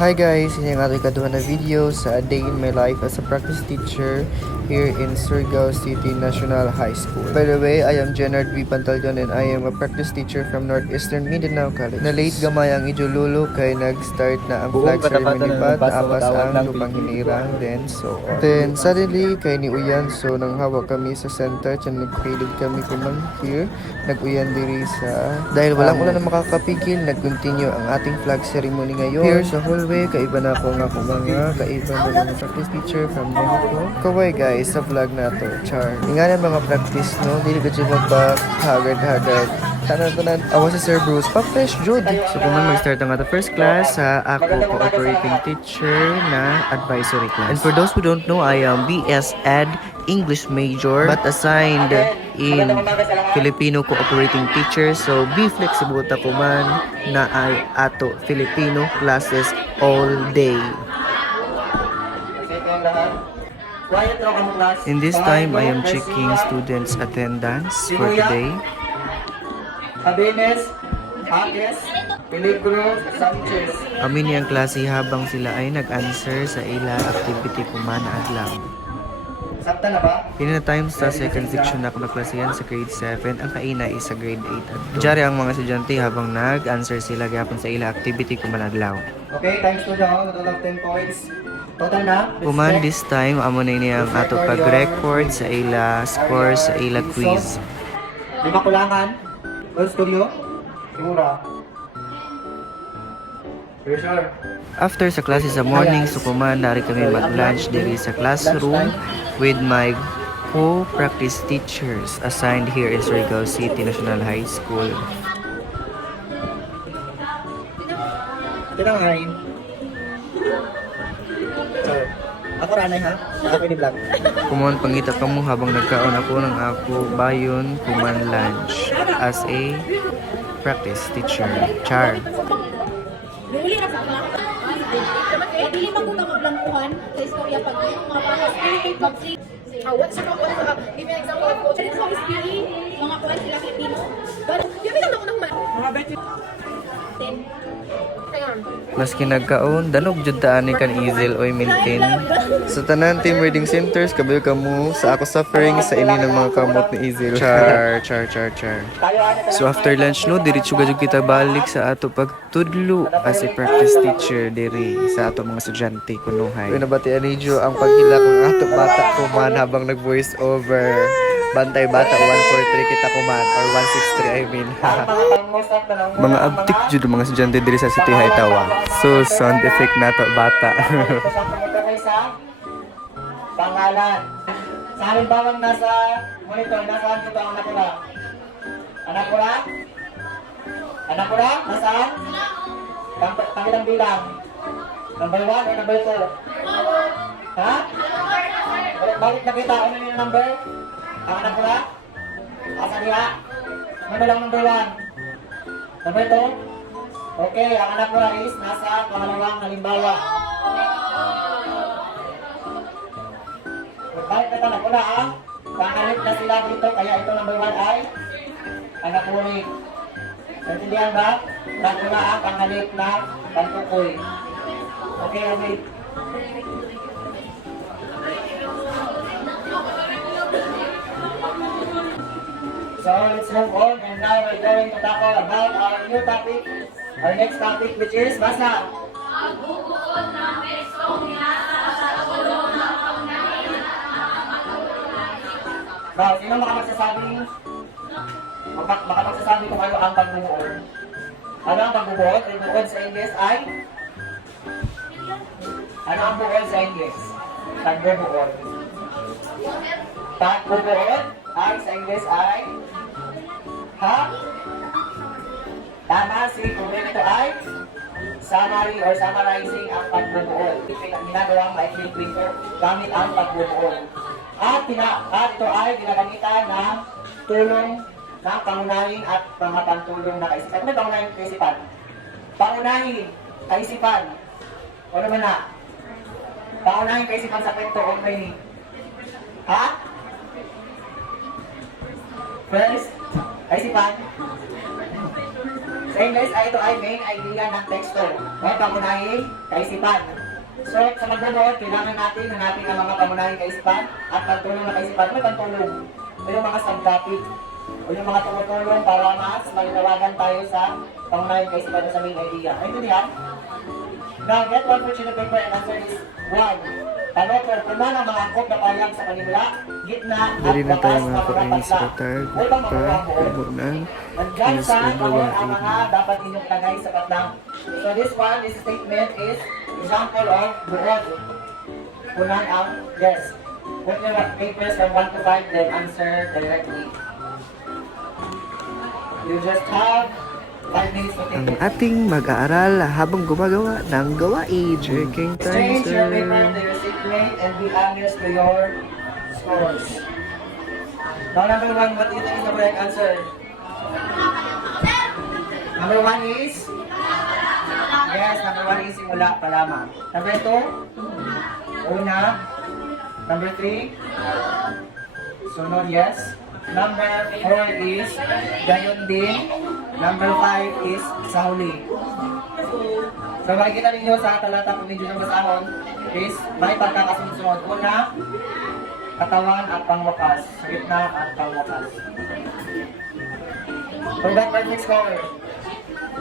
Hi guys, ini ang ating kaduhan na video sa A Day in My Life as a Practice Teacher here in Surigao City National High School. By the way, I am Jenard V. Pantalyon and I am a practice teacher from Northeastern Mindanao College. Na late gamay ang Ijululo kay nag-start na ang flag ceremony pat apas ang lupang hinirang then so on. Then suddenly kay ni Uyan so nang hawak kami sa center tiyan nagpilid kami kuman here nag-uyan diri sa dahil walang ulan na makakapigil nag-continue ang ating flag ceremony ngayon here sa hallway kaiba na ako nga kung mga kaiba na mga practice teacher from Mexico. Kaway guys sa vlog na to char inganan mga practice no dili ka magpa hagad tanan awas si Sir Bruce pa fresh jud so kung mag-start ang ato first class sa ako cooperating teacher na advisory class. And for those who don't know, I am BS Ed English major but assigned in Filipino cooperating teacher. So be flexible ta ko man na ay ato Filipino classes all day. In this time, I am checking students' attendance for today. Abenes, Hakes, Peligro, Sanchez. Amin niyang klase habang sila ay nag-answer sa ila activity kumana adlaw. Sakta na ba? Pina na time sa second section na klasihan sa grade 7, ang kaina is sa grade 8. Diyan ang mga estudyante habang nag-answer sila gapon sa ila activity kumana adlaw. Okay, thanks to John. Total of 10 points. Total na? Kuman this time, amo na niyang ato pag-record sa ila score sa ila quiz. Lima kulangan. Go studio. Sigura. You sure? After sa klase sa morning, so kuman nari kami mag-lunch diri sa classroom with my co-practice teachers assigned here in Surigao City National High School. Tinangayin. So, ako ranay ha? Ako ni vlog. Kuman pangita ka mo habang nagkaon ako ng ako bayon kuman lunch as a practice teacher. Char. Nuli na sa akla. Dili man ko maglangkuhan sa istorya pag yung mga panas pag what sa mga sa give me an example of coach and so is PE mga kuan sila Filipino. But yung lang ako ng mga 10 Maski nagkaon, danog jud ta ani kan easel oy maintain. Sa tanan team reading centers kabayo kamo sa ako suffering sa ini ng mga kamot ni easel. Char. So after lunch no, diretso gud kita balik sa ato pagtudlo as a practice teacher diri sa ato mga estudyante kunuhay. Uy nabatian ni Jo ang paghilak ng ato bata ko man habang nag-voice over. Bantay bata 143 kita kuman or 163 I mean. Mga abtik jud mga estudyante diri sa City High Tawa. So sound effect nato bata. Pangalan. Sa halimbawang nasa monitor, nasaan ito ang nakula? Anak ko lang? Anak ko lang? Nasaan? Pangilang bilang? Number 1 or number 2? Ha? Bakit nakita ko na yung number? Ang anak ko lang? Asa niya? Ano lang number 1? Number 2? Okay, ang anak ko lang is nasa pangalawang halimbawa. Bakit na anak ko na ang pangalit na sila dito kaya ito number 1 ay anak ko rin. Naintindihan ba? Anak ko na ang pangalit na pantukoy. Okay, okay. So let's move on and now we're going to tackle about our new topic, our next topic which is basa. Ang bubuod ng pesong nasa ulo ng pangyayari Now, sino makapagsasabi kung ano ang pagbubuod? Ano ang pagbubuod? Ang buod sa English ay? Ano ang buod sa English? Pagbubuod. Pagbubuod ay sa English ay? Ha? Tama, si correct ito ay summary or summarizing ang pagbubuod. Ginagawang maikling printer gamit ang pagbubuod. At ito ay ginagamitan ng tulong ng pangunahing at pangapantulong na kaisipan. Ano ba pangunahing kaisipan? Pangunahing kaisipan. O naman na? Pangunahing kaisipan sa kwento o training. Ha? First, kaisipan. Sa English ay ito ay main idea ng teksto. May pangunahing kaisipan. So, sa magbunod, kailangan natin hanapin ang mga pangunahing kaisipan at pagtulong ng kaisipan. May pagtulong. O yung mga subtopic. O yung mga tumutulong para mas malinawagan tayo sa pangunahing kaisipan sa main idea. Ay, ito niyan. Now, get one for sheet of paper and answer is 1. Tanong, performa ng mga angkop na payag sa kanila, gitna at Dali na tayo bakas mga ng ka-Chinese patla. patag. May bang makuha ko? Ibo na. Nandyan Is sa number bawal ang 180. mga dapat inyong tagay sa patlang. So this one, this statement is example of buod. Unang ang yes. Put your papers from 1 to 5, then answer directly. You just have 5 minutes to Ang take it. ating mag-aaral habang gumagawa ng gawain. Checking time, Change your paper sir. to your seatmate and be honest to your scores. Now, number 1, what do you think is the correct answer? Number 1 is? Yes, number 1 is simula pa lamang. Number 2? Una. Number 3? Sunod, yes. Number 4 is gayon din. Number 5 is sa huli. So makikita ninyo sa talata kung medyo nang basahon is may pagkakasunod. Una, katawan at pangwakas. Sa gitna at pangwakas. Congrats, perfect score.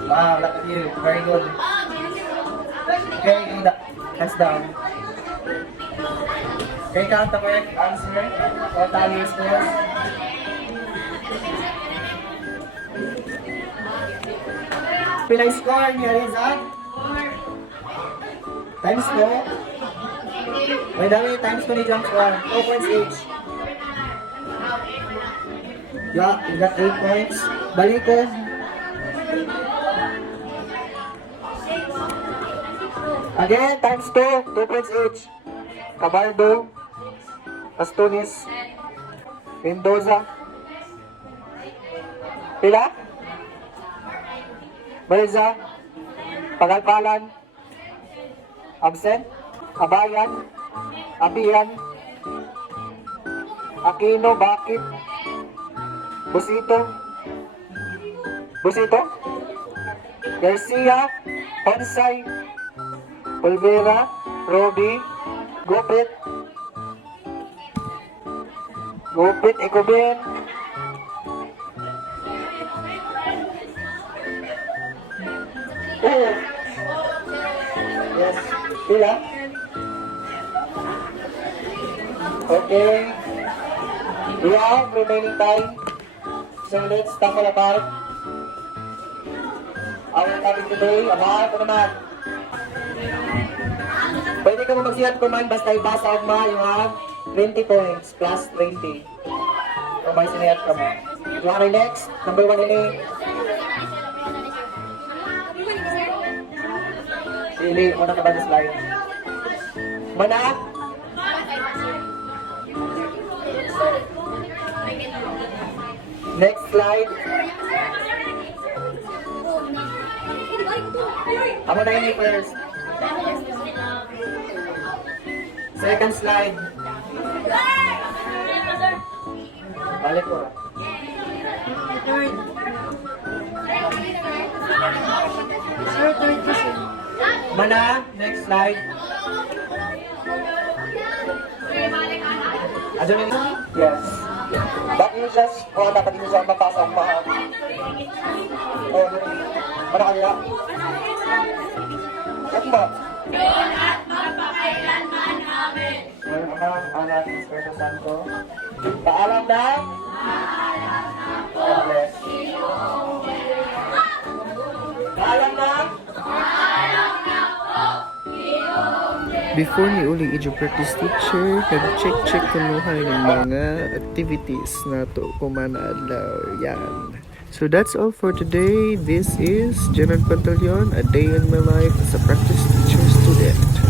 Wow, look at you. Very good. Very good. Hands down. Okay, count the correct answer. So tally your scores. Pilay score niya rin, Zach? Times 2. May dami times 2 ni jump score. 2 points each. Yeah, you got 8 points. Balik ko. Again, times 2. 2 points each. Cabaldo. Astunis. Mendoza. Pila? Berza, Pagalpalan, Absent, Abayan, Abian, Aquino, Bakit, Busito, Garcia, Honsay, Olvera, Roby, Gupit, Ecobin, yes. Pila? Okay. We have remaining time. So let's tackle about our topic today. About ito naman. Pwede ka mo magsihat ko man basta ibasa og ma, you have 20 points plus 20. Kung may sinayat ka mo. You want our next? Number 1 ini. Dili, muna ka ba na slide? Mana? Next slide. Ako na yun first. Second slide. Balik ko. Mana? Next slide. Adyan yun? Yes. But you just, dapat hindi siya mapasa ang mahal. Oh, mana kanila? At ba? Yun at magpakailanman namin. Well, ang ating Espiritu Santo. Paalam na? Paalam na po. God bless. Paalam na? Before ni uli ijo practice teacher, nag-check kunuhay ng mga activities na to kumanadlaw yan. So that's all for today. This is Jenard Pantaleon, a day in my life as a practice teacher student.